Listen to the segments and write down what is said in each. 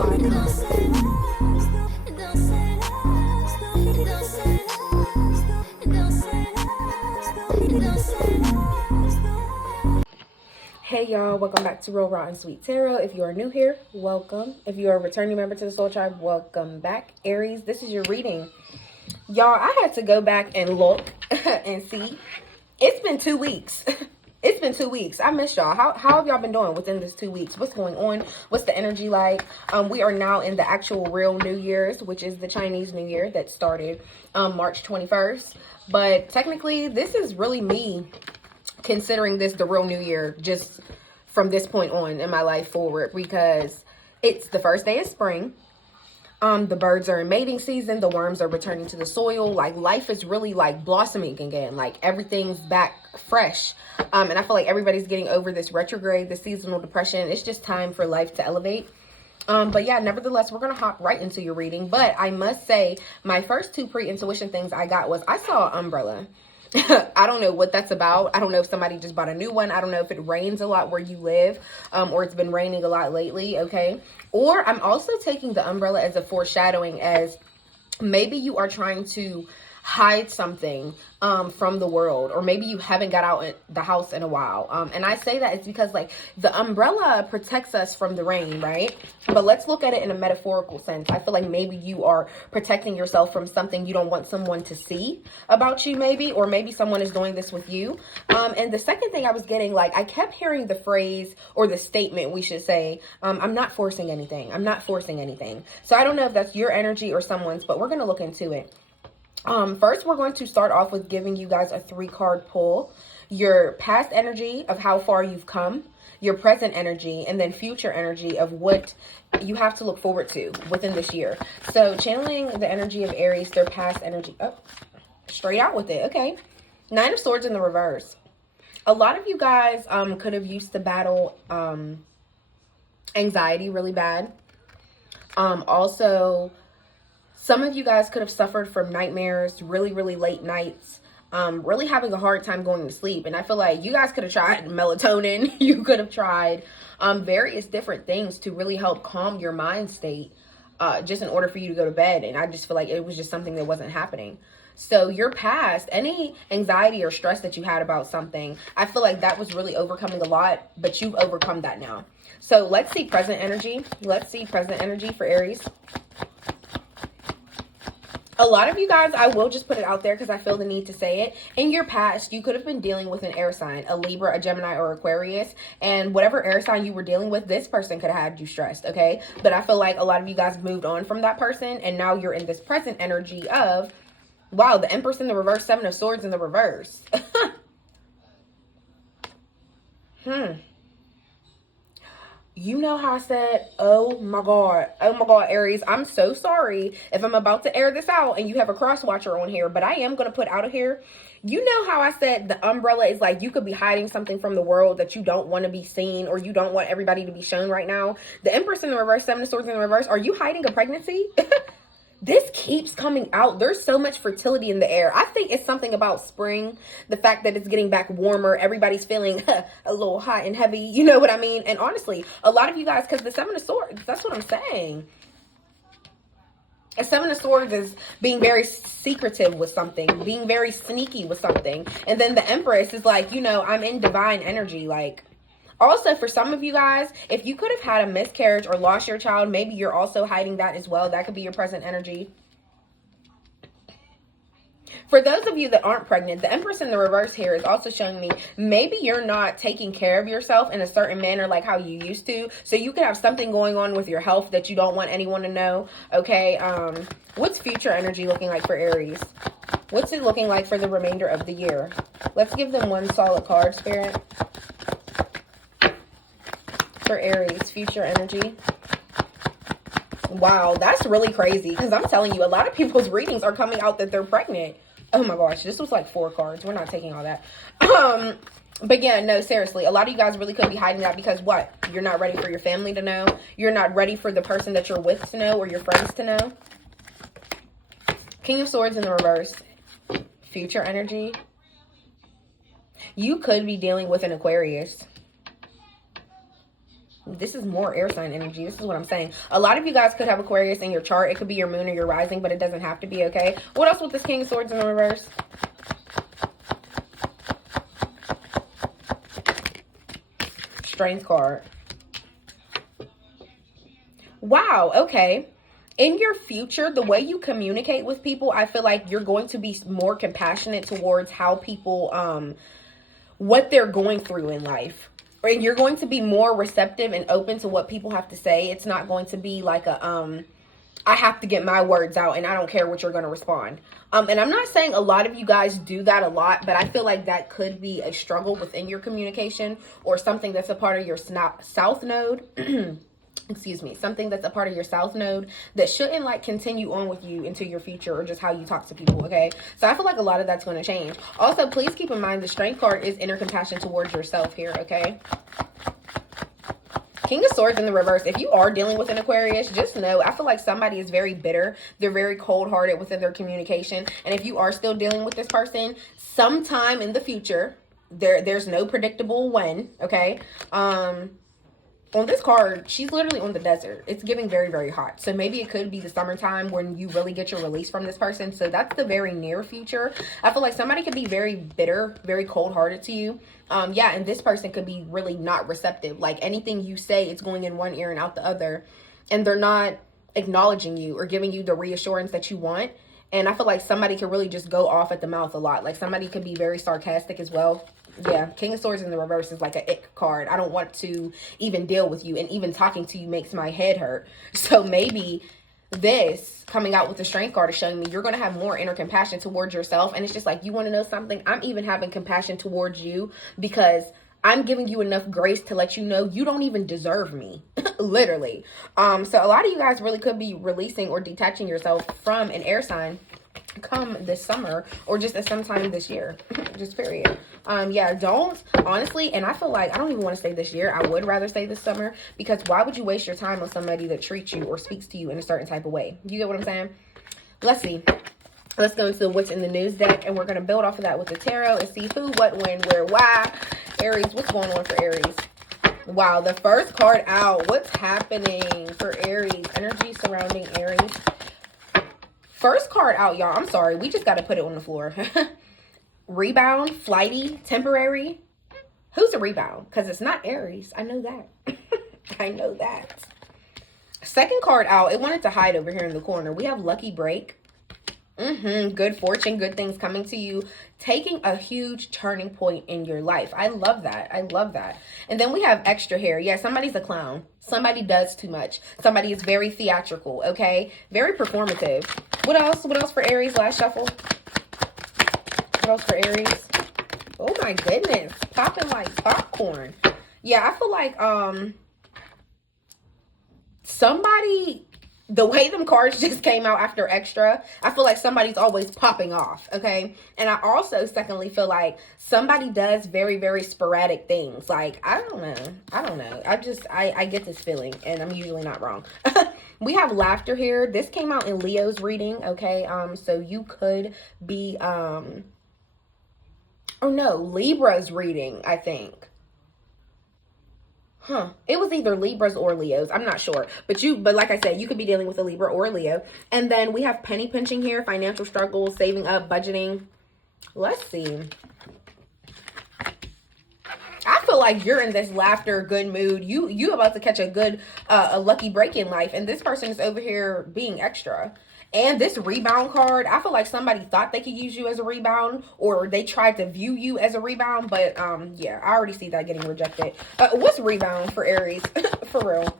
Hey y'all, welcome back to Real Raw and Sweet Tarot. If you are new here, welcome. If you are a returning member to the Soul Tribe, welcome back. Aries, this is your reading. Y'all, I had to go back and look and see. It's been 2 weeks. It's been 2 weeks. I miss y'all. How have y'all been doing within this 2 weeks? What's going on? What's the energy like? We are now in the actual real New Year's, which is the Chinese New Year that started March 21st. But technically, this is really me considering this the real New Year just from this point on in my life forward, because it's the first day of spring. The birds are in mating season. The worms are returning to the soil. Like, life is really like blossoming again. Like, everything's back fresh. And I feel like everybody's getting over this retrograde, the seasonal depression. It's just time for life to elevate. But yeah, nevertheless, we're going to hop right into your reading. But I must say, my first two pre-intuition things I got was I saw an umbrella. I don't know what that's about. I don't know if somebody just bought a new one. I don't know if it rains a lot where you live, or it's been raining a lot lately, okay? Or I'm also taking the umbrella as a foreshadowing, as maybe you are trying to hide something from the world, or maybe you haven't got out in the house in a while. And I say that it's because, like, the umbrella protects us from the rain, right? But let's look at it in a metaphorical sense. I feel like maybe you are protecting yourself from something you don't want someone to see about you, maybe, or maybe someone is doing this with you. And the second thing I was getting, like, I kept hearing the phrase, or the statement, we should say, I'm not forcing anything. I'm not forcing anything. So I don't know if that's your energy or someone's, but we're going to look into it. First, we're going to start off with giving you guys a 3-card pull. Your past energy of how far you've come, your present energy, and then future energy of what you have to look forward to within this year. So channeling the energy of Aries, their past energy. Oh, straight out with it. Okay. 9 of Swords in the reverse. A lot of you guys could have used to battle anxiety really bad. Also, some of you guys could have suffered from nightmares, really, really late nights, really having a hard time going to sleep. And I feel like you guys could have tried melatonin. You could have tried various different things to really help calm your mind state, just in order for you to go to bed. And I just feel like it was just something that wasn't happening. So your past, any anxiety or stress that you had about something, I feel like that was really overcoming a lot, but you've overcome that now. So let's see present energy. Let's see present energy for Aries. A lot of you guys, I will just put it out there because I feel the need to say it. In your past, you could have been dealing with an air sign, a Libra, a Gemini, or Aquarius. And whatever air sign you were dealing with, this person could have had you stressed, okay? But I feel like a lot of you guys moved on from that person. And now you're in this present energy of, wow, the Empress in the reverse, 7 of Swords in the reverse. You know how I said, oh my God, Aries, I'm so sorry if I'm about to air this out and you have a cross watcher on here, but I am going to put out of here. You know how I said the umbrella is like, you could be hiding something from the world that you don't want to be seen, or you don't want everybody to be shown right now. The Empress in the reverse, 7 of Swords in the reverse. Are you hiding a pregnancy? This keeps coming out. There's so much fertility in the air. I think it's something about spring. The fact that it's getting back warmer. Everybody's feeling a little hot and heavy. You know what I mean? And honestly, a lot of you guys, because the 7 of Swords, that's what I'm saying. A 7 of Swords is being very secretive with something. Being very sneaky with something. And then the Empress is like, you know, I'm in divine energy. Like, also, for some of you guys, if you could have had a miscarriage or lost your child, maybe you're also hiding that as well. That could be your present energy. For those of you that aren't pregnant, the Empress in the reverse here is also showing me maybe you're not taking care of yourself in a certain manner like how you used to. So you could have something going on with your health that you don't want anyone to know. Okay, what's future energy looking like for Aries? What's it looking like for the remainder of the year? Let's give them one solid card, Spirit. For Aries, future energy. Wow, that's really crazy, because I'm telling you, a lot of people's readings are coming out that they're pregnant. Oh my gosh, this was like 4 cards. We're not taking all that. But yeah, no, seriously, a lot of you guys really could be hiding that because what? You're not ready for your family to know. You're not ready for the person that you're with to know, or your friends to know. King of Swords in the reverse. Future energy. You could be dealing with an Aquarius. This is more air sign energy. This is what I'm saying. A lot of you guys could have Aquarius in your chart. It could be your moon or your rising, but it doesn't have to be, okay? What else with this King of Swords in the reverse? Strength card. Wow, okay. In your future, the way you communicate with people, I feel like you're going to be more compassionate towards how people, what they're going through in life. And you're going to be more receptive and open to what people have to say. It's not going to be like a, I have to get my words out and I don't care what you're going to respond. And I'm not saying a lot of you guys do that a lot, but I feel like that could be a struggle within your communication or something that's a part of your south node. Excuse me, something that's a part of your south node that shouldn't like continue on with you into your future or just how you talk to people, okay? So I feel like a lot of that's going to change. Also, please keep in mind the strength card is inner compassion towards yourself here, okay? King of Swords in the reverse. If you are dealing with an Aquarius, just know, I feel like somebody is very bitter. They're very cold-hearted within their communication. And if you are still dealing with this person, sometime in the future, there's no predictable when, okay? On this card, she's literally on the desert. It's giving very, very hot. So maybe it could be the summertime when you really get your release from this person. So that's the very near future. I feel like somebody could be very bitter, very cold-hearted to you. Yeah, and this person could be really not receptive. Like anything you say, it's going in one ear and out the other. And they're not acknowledging you or giving you the reassurance that you want. And I feel like somebody could really just go off at the mouth a lot. Like somebody could be very sarcastic as well. Yeah, King of Swords in the reverse is like an ick card. I don't want to even deal with you. And even talking to you makes my head hurt. So maybe this coming out with the strength card is showing me you're going to have more inner compassion towards yourself. And it's just like, you want to know something? I'm even having compassion towards you because I'm giving you enough grace to let you know you don't even deserve me. Literally. So a lot of you guys really could be releasing or detaching yourself from an air sign come this summer or just at some time this year. Just period. Yeah, don't honestly, and I feel like I don't even want to say this year. I would rather say this summer, because why would you waste your time on somebody that treats you or speaks to you in a certain type of way? You get what I'm saying? Let's see. Let's go into what's in the news deck, and we're going to build off of that with the tarot and see who, what, when, where, why. Aries, what's going on for Aries? Wow, the first card out. What's happening for Aries? Energy surrounding Aries. First card out, y'all. I'm sorry. We just got to put it on the floor. Rebound, flighty, temporary. Who's a rebound? Because it's not Aries. I know that. I know that. Second card out. It wanted to hide over here in the corner. We have lucky break. Good fortune, good things coming to you. Taking a huge turning point in your life. I love that. I love that. And then we have extra hair. Yeah, somebody's a clown. Somebody does too much. Somebody is very theatrical, okay? Very performative. What else? What else for Aries? Last shuffle. What else for Aries? Oh my goodness. Popping like popcorn. Yeah, I feel like somebody, the way them cards just came out after extra, I feel like somebody's always popping off, okay? And I also secondly feel like somebody does very, very sporadic things. Like, I don't know. I get this feeling, and I'm usually not wrong. We have laughter here. This came out in Leo's reading, okay? So you could be, Libra's reading, I think. It was either Libras or Leos. I'm not sure. But like I said, you could be dealing with a Libra or a Leo. And then we have penny pinching here, financial struggles, saving up, budgeting. Let's see. I feel like you're in this laughter, good mood. You about to catch a good, a lucky break in life. And this person is over here being extra. And this rebound card, I feel like somebody thought they could use you as a rebound, or they tried to view you as a rebound. But yeah, I already see that getting rejected. What's rebound for Aries? For real.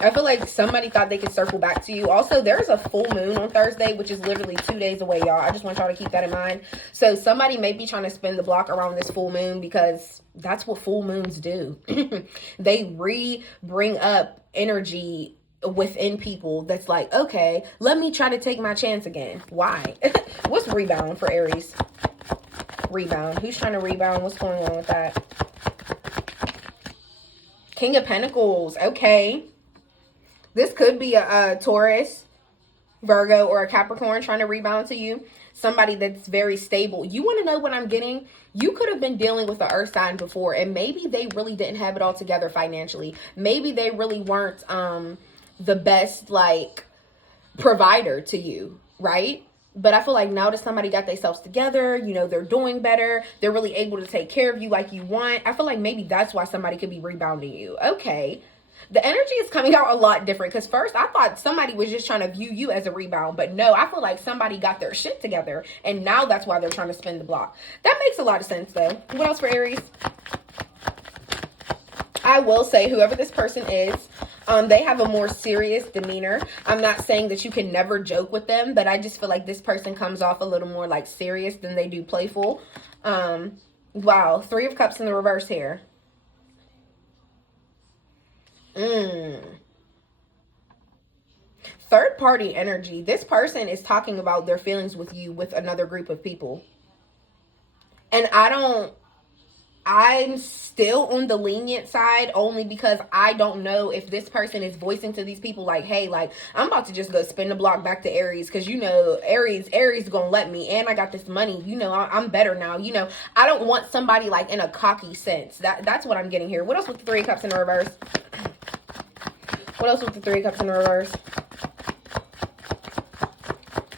I feel like somebody thought they could circle back to you. Also, there's a full moon on Thursday, which is literally 2 days away, y'all. I just want y'all to keep that in mind. So somebody may be trying to spin the block around this full moon, because that's what full moons do. They bring up energy within people that's like, okay, let me try to take my chance again. Why? What's rebound for Aries? Rebound. Who's trying to rebound? What's going on with that? King of Pentacles. Okay. This could be a Taurus. Virgo or a Capricorn trying to rebound to you. Somebody that's very stable. You want to know what I'm getting? You could have been dealing with the earth sign before, and maybe they really didn't have it all together financially. Maybe they really weren't the best like provider to you, right? But I feel like now that somebody got themselves together, you know, they're doing better, they're really able to take care of you like you want. I feel like maybe that's why somebody could be rebounding you. Okay. The energy is coming out a lot different, because first I thought somebody was just trying to view you as a rebound, but no, I feel like somebody got their shit together, and now that's why they're trying to spin the block. That makes a lot of sense though. What else for Aries? I will say, whoever this person is, they have a more serious demeanor. I'm not saying that you can never joke with them, but I just feel like this person comes off a little more like serious than they do playful. Wow, 3 of Cups in the reverse here. Third party energy. This person is talking about their feelings with you with another group of people. And I'm still on the lenient side, only because I don't know if this person is voicing to these people like, hey, like, I'm about to just go spin the block back to Aries, because, you know, Aries gonna let me, and I got this money, you know, I'm better now, you know. I don't want somebody like in a cocky sense. That's what I'm getting here. What else with the 3 of Cups in the reverse? What else with the 3 of Cups in the reverse?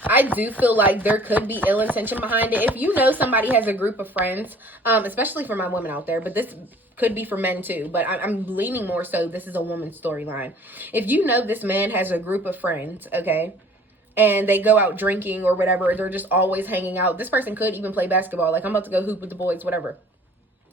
I do feel like there could be ill intention behind it. If you know somebody has a group of friends, especially for my women out there, but this could be for men too, but I'm leaning more so this is a woman's storyline. If you know this man has a group of friends, okay, and they go out drinking or whatever, they're just always hanging out. This person could even play basketball. Like, I'm about to go hoop with the boys, whatever.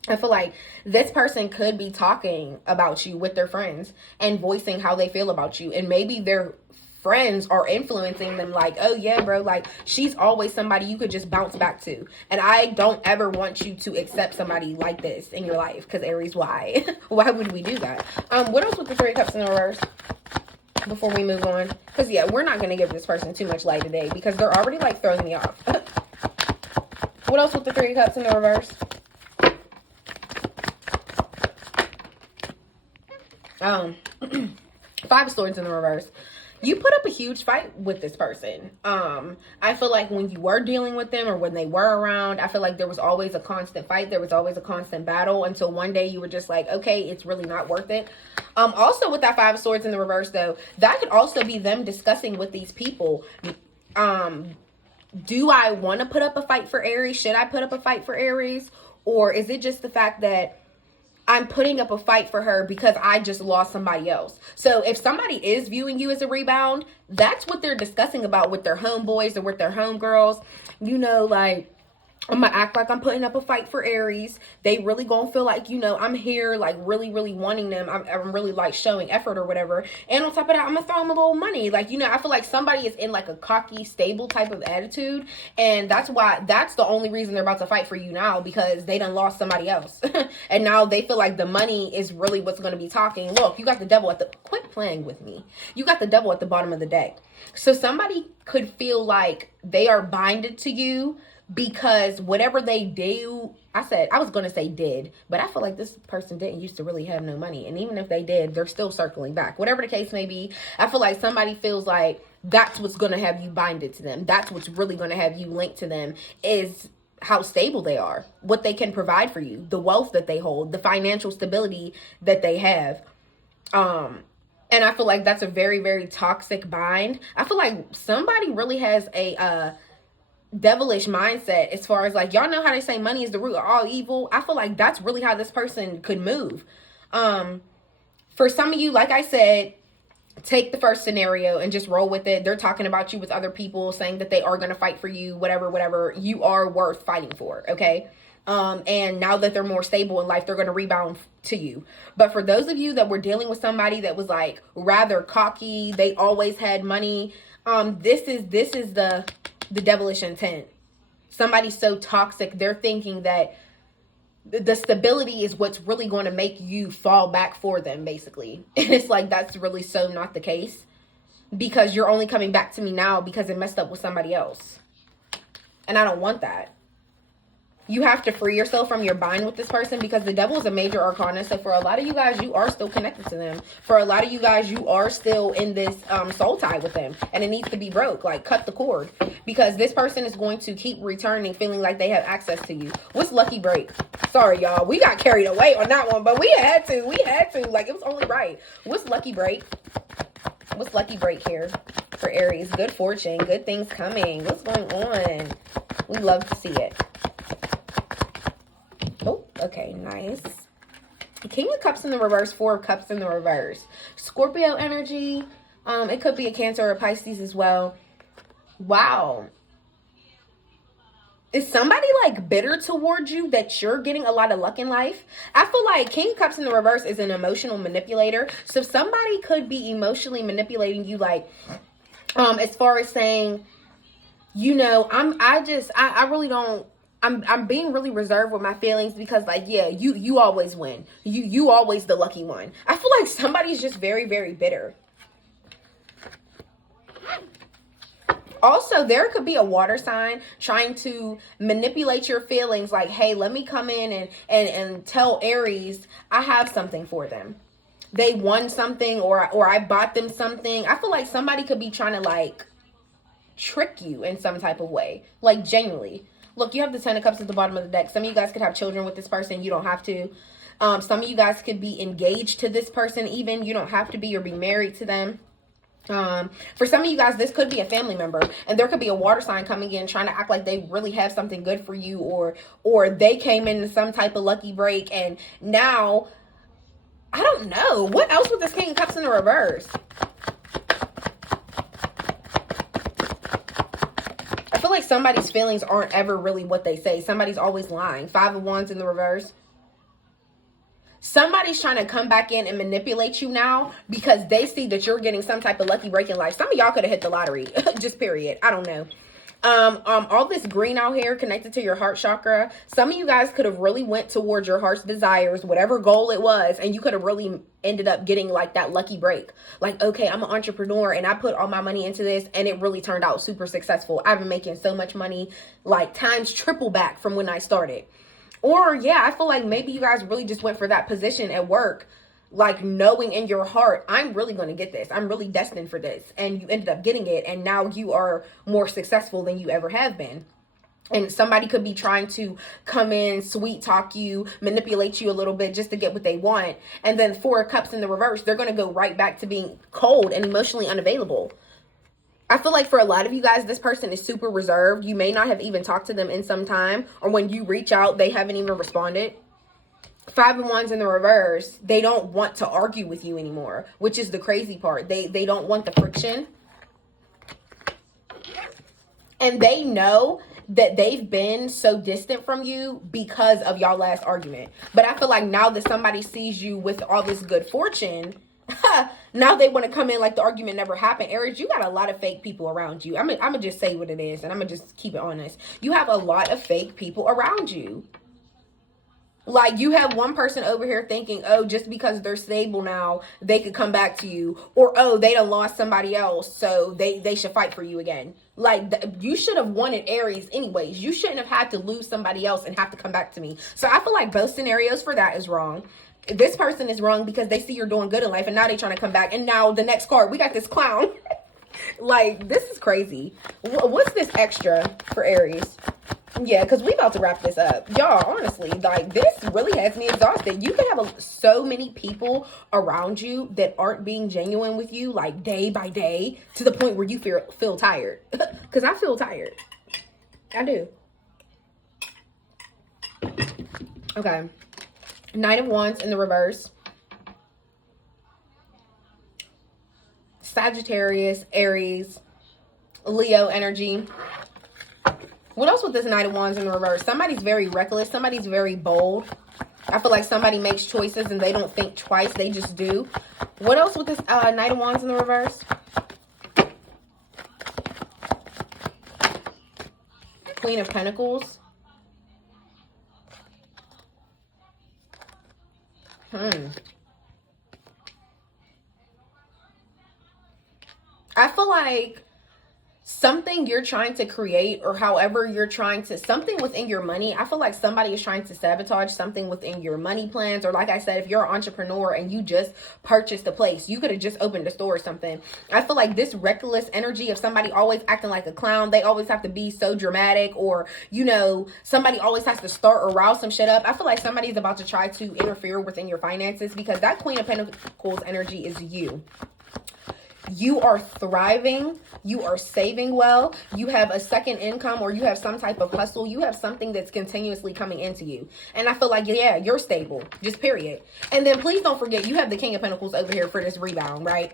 I feel like this person could be talking about you with their friends and voicing how they feel about you. And maybe their friends are influencing them like, oh yeah, bro, like, she's always somebody you could just bounce back to. And I don't ever want you to accept somebody like this in your life, because Aries, why? Why would we do that? What else with the 3 of Cups in the reverse before we move on? Because yeah, we're not going to give this person too much light today, because they're already like throwing me off. What else with the 3 of Cups in the reverse? Five of Swords in the reverse. You put up a huge fight with this person. I feel like when you were dealing with them or when they were around, I feel like there was always a constant fight. There was always a constant battle until one day you were just like, okay, it's really not worth it. Also with that 5 of Swords in the reverse though, that could also be them discussing with these people. Do I want to put up a fight for Aries? Should I put up a fight for Aries? Or is it just the fact that I'm putting up a fight for her because I just lost somebody else? So if somebody is viewing you as a rebound, that's what they're discussing about with their homeboys or with their homegirls. You know, like, I'm gonna act like I'm putting up a fight for Aries. They really gonna feel like, you know, I'm here, like, really, really wanting them. I'm really, like, showing effort or whatever. And on top of that, I'm gonna throw them a little money. Like, you know, I feel like somebody is in, like, a cocky, stable type of attitude. And that's the only reason they're about to fight for you now, because they done lost somebody else. And now they feel like the money is really what's gonna be talking. Look, you got the devil quit playing with me. You got the devil at the bottom of the deck. So somebody could feel like they are binded to you, because whatever they do, I was going to say did, but I feel like this person didn't used to really have no money. And even if they did, they're still circling back. Whatever the case may be, I feel like somebody feels like that's what's going to have you binded to them. That's what's really going to have you linked to them, is how stable they are, what they can provide for you, the wealth that they hold, the financial stability that they have. And I feel like that's a very, very toxic bind. I feel like somebody really has a devilish mindset, as far as, like, y'all know how they say money is the root of all evil. I feel like that's really how this person could move. For some of you, like I said, take the first scenario and just roll with it. They're talking about you with other people, saying that they are going to fight for you, whatever. You are worth fighting for, okay? And now that they're more stable in life, they're going to rebound to you. But for those of you that were dealing with somebody that was, like, rather cocky, they always had money, this is the devilish intent. Somebody's so toxic, they're thinking that the stability is what's really going to make you fall back for them, basically. And it's like, that's really so not the case, because you're only coming back to me now because it messed up with somebody else. And I don't want that. You have to free yourself from your bind with this person because the devil is a major arcana. So for a lot of you guys, you are still connected to them. For a lot of you guys, you are still in this soul tie with them, and it needs to be broke. Like, cut the cord, because this person is going to keep returning feeling like they have access to you. What's lucky break? Sorry, y'all. We got carried away on that one, but we had to. Like, it was only right. What's lucky break? What's lucky break here for Aries? Good fortune, good things coming. What's going on? We love to see it. Oh, okay, nice. King of Cups in the reverse, Four of Cups in the reverse. Scorpio energy. It could be a Cancer or a Pisces as well. Wow. Is somebody like bitter towards you that you're getting a lot of luck in life? I feel like King of Cups in the reverse is an emotional manipulator. So somebody could be emotionally manipulating you, like, as far as saying, you know, I really don't, I'm being really reserved with my feelings because, like, yeah, you always win. You always the lucky one. I feel like somebody's just very, very bitter. Also, there could be a water sign trying to manipulate your feelings, like, hey, let me come in and tell Aries I have something for them. They won something, or I bought them something. I feel like somebody could be trying to, like, trick you in some type of way, like, genuinely. Look, you have the Ten of Cups at the bottom of the deck. Some of you guys could have children with this person. You don't have to. Some of you guys could be engaged to this person even. You don't have to be or be married to them. For some of you guys, this could be a family member, and there could be a water sign coming in trying to act like they really have something good for you, or they came into some type of lucky break, and now, I don't know. What else with this King of Cups in the reverse? I feel like somebody's feelings aren't ever really what they say. Somebody's always lying. Five of Wands in the reverse. Somebody's trying to come back in and manipulate you now because they see that you're getting some type of lucky break in life. Some of y'all could have hit the lottery. Just period. I don't know. All this green out here connected to your heart chakra. Some of you guys could have really went towards your heart's desires, whatever goal it was, and you could have really ended up getting like that lucky break. Like, okay, I'm an entrepreneur and I put all my money into this and it really turned out super successful. I've been making so much money, like times triple back from when I started. Or, yeah, I feel like maybe you guys really just went for that position at work, like knowing in your heart, I'm really going to get this. I'm really destined for this. And you ended up getting it. And now you are more successful than you ever have been. And somebody could be trying to come in, sweet talk you, manipulate you a little bit just to get what they want. And then Four of Cups in the reverse, they're going to go right back to being cold and emotionally unavailable. I feel like for a lot of you guys, this person is super reserved. You may not have even talked to them in some time, or when you reach out, they haven't even responded. Five of Wands in the reverse, they don't want to argue with you anymore, which is the crazy part. They don't want the friction. And they know that they've been so distant from you because of y'all last argument. But I feel like now that somebody sees you with all this good fortune, now they want to come in like the argument never happened. Aries, you got a lot of fake people around you. I'm gonna just say what it is, and I'm gonna just keep it honest. You have a lot of fake people around you. Like, you have one person over here thinking, oh, just because they're stable now, they could come back to you. Or, oh, they done lost somebody else, so they should fight for you again. Like, you should have wanted Aries anyways. You shouldn't have had to lose somebody else and have to come back to me. So I feel like both scenarios for that is wrong. This person is wrong because they see you're doing good in life, and now they're trying to come back. And now the next card, we got this clown. Like, this is crazy. What's this extra for Aries? Yeah, because we about to wrap this up. Y'all, honestly, like, this really has me exhausted. You can have so many people around you that aren't being genuine with you, like, day by day, to the point where you feel tired. Because I feel tired. I do. Okay. Knight of Wands in the reverse. Sagittarius, Aries, Leo energy. What else with this Knight of Wands in the reverse? Somebody's very reckless. Somebody's very bold. I feel like somebody makes choices and they don't think twice. They just do. What else with this Knight of Wands in the reverse? Queen of Pentacles. I feel like something you're trying to create, or however you're trying to, something within your money. I feel like somebody is trying to sabotage something within your money plans. Or like I said, if you're an entrepreneur and you just purchased a place, you could have just opened a store or something. I feel like this reckless energy of somebody always acting like a clown, they always have to be so dramatic, or, you know, somebody always has to start or rouse some shit up. I feel like somebody's about to try to interfere within your finances, because that Queen of Pentacles energy is you. You are thriving. You are saving well. You have a second income, or you have some type of hustle. You have something that's continuously coming into you. And I feel like, yeah, you're stable. Just period. And then please don't forget, you have the King of Pentacles over here for this rebound, right?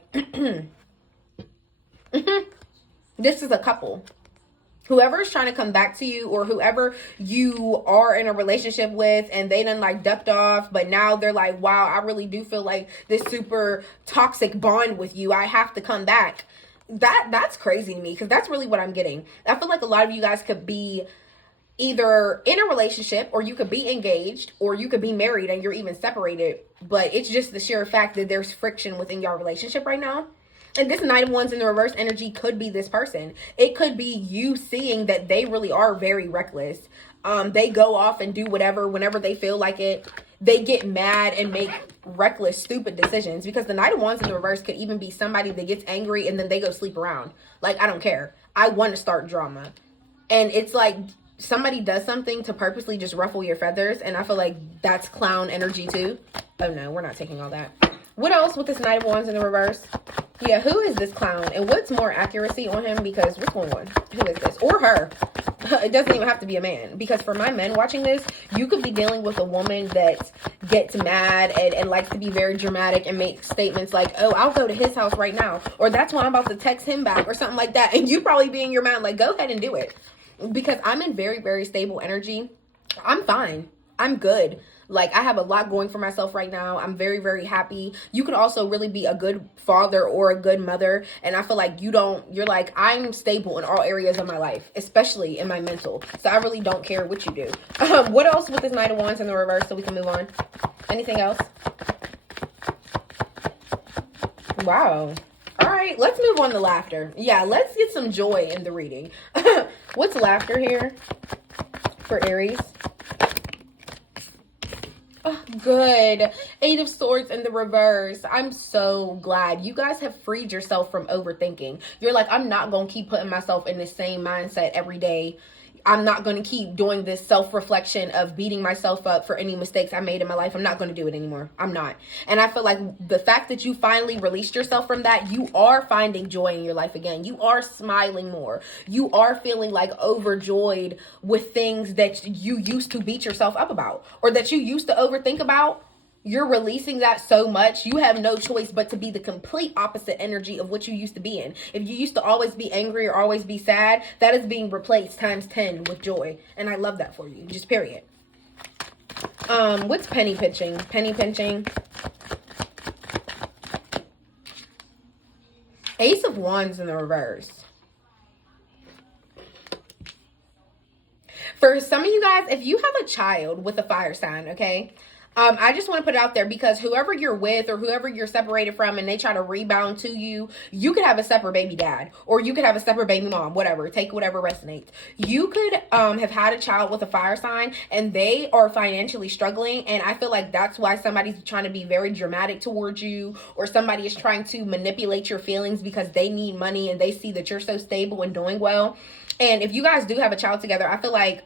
This is a couple. Whoever is trying to come back to you, or whoever you are in a relationship with and they done like ducked off, but now they're like, wow, I really do feel like this super toxic bond with you, I have to come back. That's crazy to me, because that's really what I'm getting. I feel like a lot of you guys could be either in a relationship, or you could be engaged, or you could be married and you're even separated, but it's just the sheer fact that there's friction within your relationship right now. And this Knight of Wands in the reverse energy could be this person. It could be you seeing that they really are very reckless. They go off and do whatever whenever they feel like it. They get mad and make reckless, stupid decisions, because the Knight of Wands in the reverse could even be somebody that gets angry and then they go sleep around. Like, I don't care. I want to start drama. And it's like somebody does something to purposely just ruffle your feathers. And I feel like that's clown energy too. Oh no, we're not taking all that. What else with this Knight of Wands in the reverse? Yeah, who is this clown? And what's more accuracy on him? Because what's going on? Who is this? Or her? It doesn't even have to be a man. Because for my men watching this, you could be dealing with a woman that gets mad and likes to be very dramatic and make statements like, oh, I'll go to his house right now. Or that's why I'm about to text him back, or something like that. And you probably be in your mind like, go ahead and do it. Because I'm in very, very stable energy. I'm fine. I'm good. Like, I have a lot going for myself right now. I'm very, very happy. You could also really be a good father or a good mother. And I feel like you're like, I'm stable in all areas of my life, especially in my mental. So I really don't care what you do. What else with this Knight of Wands in the reverse, so we can move on? Anything else? Wow. All right, let's move on to laughter. Yeah, let's get some joy in the reading. What's laughter here for Aries? Oh, good. 8 of Swords in the reverse. I'm so glad you guys have freed yourself from overthinking. You're like, I'm not going to keep putting myself in the same mindset every day. I'm not going to keep doing this self-reflection of beating myself up for any mistakes I made in my life. I'm not going to do it anymore. I'm not. And I feel like the fact that you finally released yourself from that, you are finding joy in your life again. You are smiling more. You are feeling like overjoyed with things that you used to beat yourself up about, or that you used to overthink about. You're releasing that so much. You have no choice but to be the complete opposite energy of what you used to be in. If you used to always be angry or always be sad, that is being replaced times 10 with joy. And I love that for you. Just period. What's penny pinching? Penny pinching. Ace of Wands in the reverse. For some of you guys, if you have a child with a fire sign, okay, I just want to put it out there, because whoever you're with or whoever you're separated from and they try to rebound to you, you could have a separate baby dad, or you could have a separate baby mom, whatever. Take whatever resonates. You could have had a child with a fire sign and they are financially struggling. And I feel like that's why somebody's trying to be very dramatic towards you, or somebody is trying to manipulate your feelings because they need money and they see that you're so stable and doing well. And if you guys do have a child together, I feel like,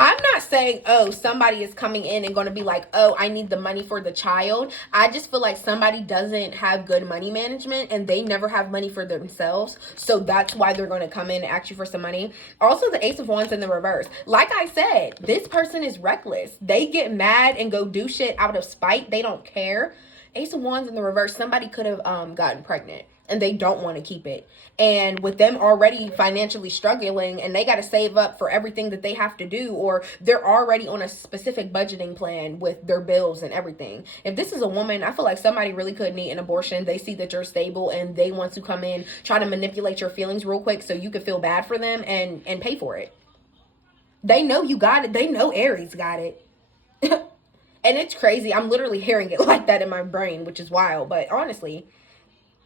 I'm not saying, oh, somebody is coming in and going to be like, oh, I need the money for the child. I just feel like somebody doesn't have good money management and they never have money for themselves. So that's why they're going to come in and ask you for some money. Also, the Ace of Wands in the reverse. Like I said, this person is reckless. They get mad and go do shit out of spite. They don't care. Ace of Wands in the reverse. Somebody could have gotten pregnant and they don't want to keep it. And with them already financially struggling and they got to save up for everything that they have to do, or they're already on a specific budgeting plan with their bills and everything. If this is a woman, I feel like somebody really could need an abortion. They see that you're stable and they want to come in, try to manipulate your feelings real quick so you can feel bad for them and pay for it. They know you got it. They know Aries got it. And it's crazy. I'm literally hearing it like that in my brain, which is wild, but honestly.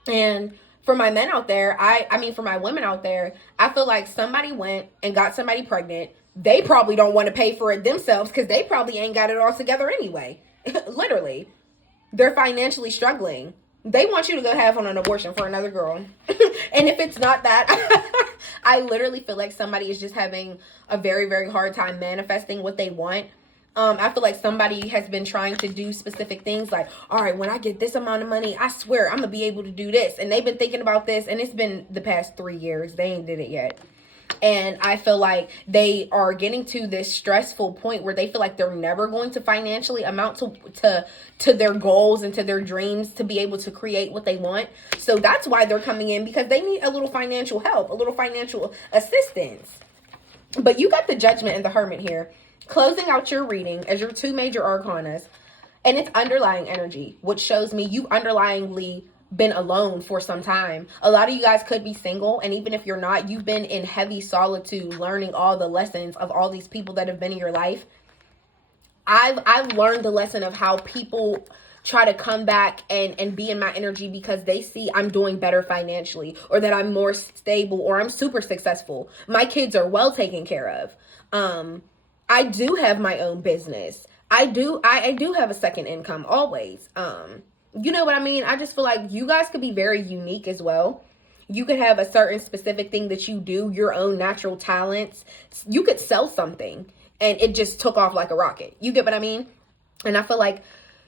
And For my men out there, I mean, for my women out there, I feel like somebody went and got somebody pregnant. They probably don't want to pay for it themselves because they probably ain't got it all together anyway. Literally. They're financially struggling. They want you to go have on an abortion for another girl. And if it's not that, I literally feel like somebody is just having a very, very hard time manifesting what they want. I feel like somebody has been trying to do specific things like, all right, when I get this amount of money, I swear I'm going to be able to do this. And they've been thinking about this, and it's been the past 3 years. They ain't did it yet. And I feel like they are getting to this stressful point where they feel like they're never going to financially amount to their goals and to their dreams to be able to create what they want. So that's why they're coming in, because they need a little financial help, a little financial assistance. But you got the Judgment and the Hermit here, closing out your reading as your 2 major arcanas. And it's underlying energy, which shows me you underlyingly been alone for some time. A lot of you guys could be single, and even if you're not, you've been in heavy solitude learning all the lessons of all these people that have been in your life. I've learned the lesson of how people try to come back and be in my energy because they see I'm doing better financially, or that I'm more stable, or I'm super successful. My kids are well taken care of. I do have my own business. I do have a second income always. You know what I mean? I just feel like you guys could be very unique as well. You could have a certain specific thing that you do, your own natural talents. You could sell something and it just took off like a rocket. You get what I mean? And I feel like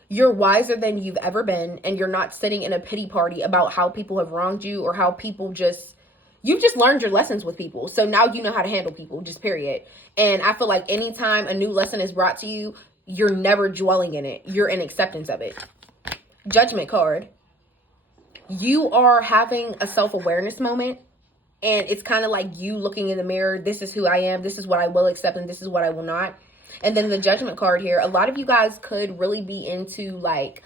you're wiser than you've ever been, and you're not sitting in a pity party about how people have wronged you, or how people you've just learned your lessons with people. So now you know how to handle people, just period. And I feel like anytime a new lesson is brought to you, you're never dwelling in it. You're in acceptance of it. Judgment card. You are having a self-awareness moment, and it's kind of like you looking in the mirror. This is who I am. This is what I will accept, and this is what I will not. And then the Judgment card here. A lot of you guys could really be into like,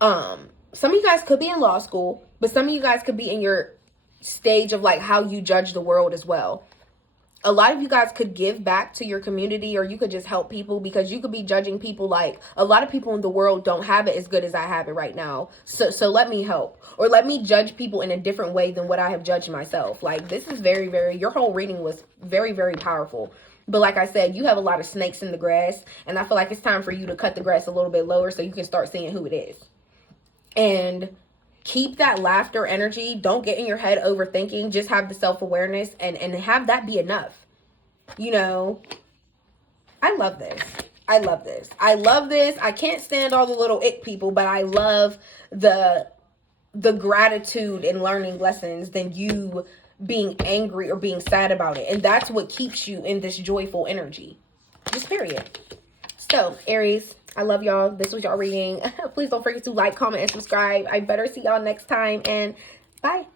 some of you guys could be in law school, but some of you guys could be in your stage of like how you judge the world as well. A lot of you guys could give back to your community, or you could just help people, because you could be judging people like, a lot of people in the world don't have it as good as I have it right now. So let me help, or let me judge people in a different way than what I have judged myself. Like, this is very, very, your whole reading was very, very powerful. But like I said, you have a lot of snakes in the grass, and I feel like it's time for you to cut the grass a little bit lower so you can start seeing who it is. And keep that laughter energy. Don't get in your head overthinking. Just have the self-awareness and have that be enough. You know, I love this. I love this. I love this. I can't stand all the little ick people, but I love the gratitude in learning lessons than you being angry or being sad about it. And that's what keeps you in this joyful energy. Just period. So, Aries, I love y'all. This was y'all reading. Please don't forget to like, comment, and subscribe. I better see y'all next time. And bye.